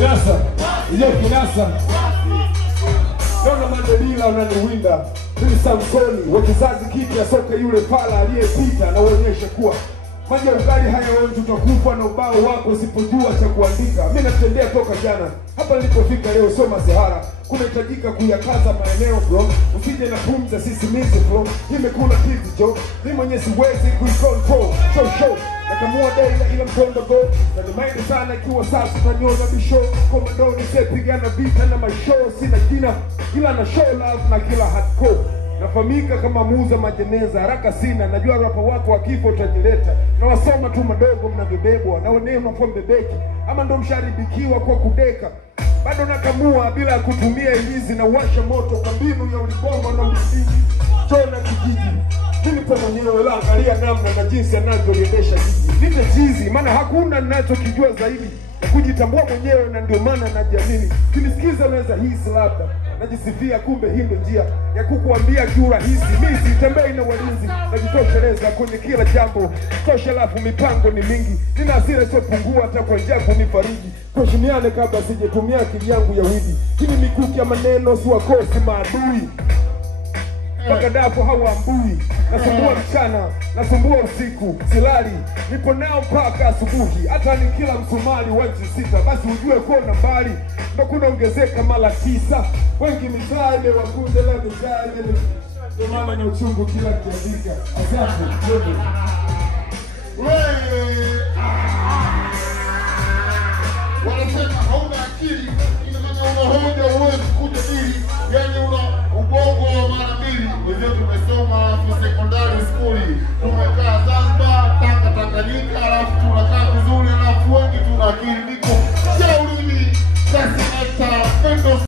Kinasa. Dona Mandela unaniwinda. Mimi Samsoni, wa kizazi kipya soka yule pala aliyepita na uonyesha kuwa maji ya ugali haya wewe tutakufa na ubao wako usipojua cha kuandika. Mimi natembea toka jana. Hapa nilipofika leo soma sehara. Kunahitajika kuyakaza maeneo bro. Usije na pumza sisimizi bro. Nimekula kizi jo. Mimi mwenyewe siwezi kuicontrol. Show. Nakamua daila ila mkondo go. Na nimaindi sana ikiwa sasa utaniona bisho. Komandoni sepigana vita na mashow. Sina jina ila na show love na kila hardcore. Nafahamika kama muuza majeneza, haraka sina, najua rapa wako wakifo utajileta. Na wasoma tu madogo mnavyobebwa, na wenyewe unakuwa mbebeki. Ama ndo msharibikiwa kwa kudeka. Bado nakamua bila kutumia ilizi na washa moto kwa mbinu ya ulibongo na msingi. Chona kijiji. Mimi kwa mwenyewe la angalia namna na jinsi anavyoliendesha jiji. Nite jizi, maana hakuna ninachokijua zaidi. Kujitambua mwenyewe na ndio maana najiamini. Kinisikiza unaweza hisi labda najisifia, kumbe hii ndio njia ya kukuambia kiurahisi. Mimi sitembei na walinzi, najitosheleza kwenye kila jambo. Tosha lafu mipango ni mingi. Nina hasira isiyopungua hata kwa njia kunifariji. Kuheshimiane kabla sijatumia akili yangu ya widi. Hii mikuki ya maneno siwakosi maadui. Wakadapo hawaambui. Nasumbua mchana, nasumbua usiku, silali, nipo nao mpaka asubuhi. Hata ni kila msumali wa nchi sita, basi ujue kuona mbali ndo kunaongezeka mara 9. Wengi mitaa imewakunde la mitaa ndio maana na uchungu kila kiandika. Asante. Wanasema hauna akili, ina maana una hoja uwezi kujadili. Yani una ubongo wa mara mbili. Hivyo tumesoma sekondari skuli.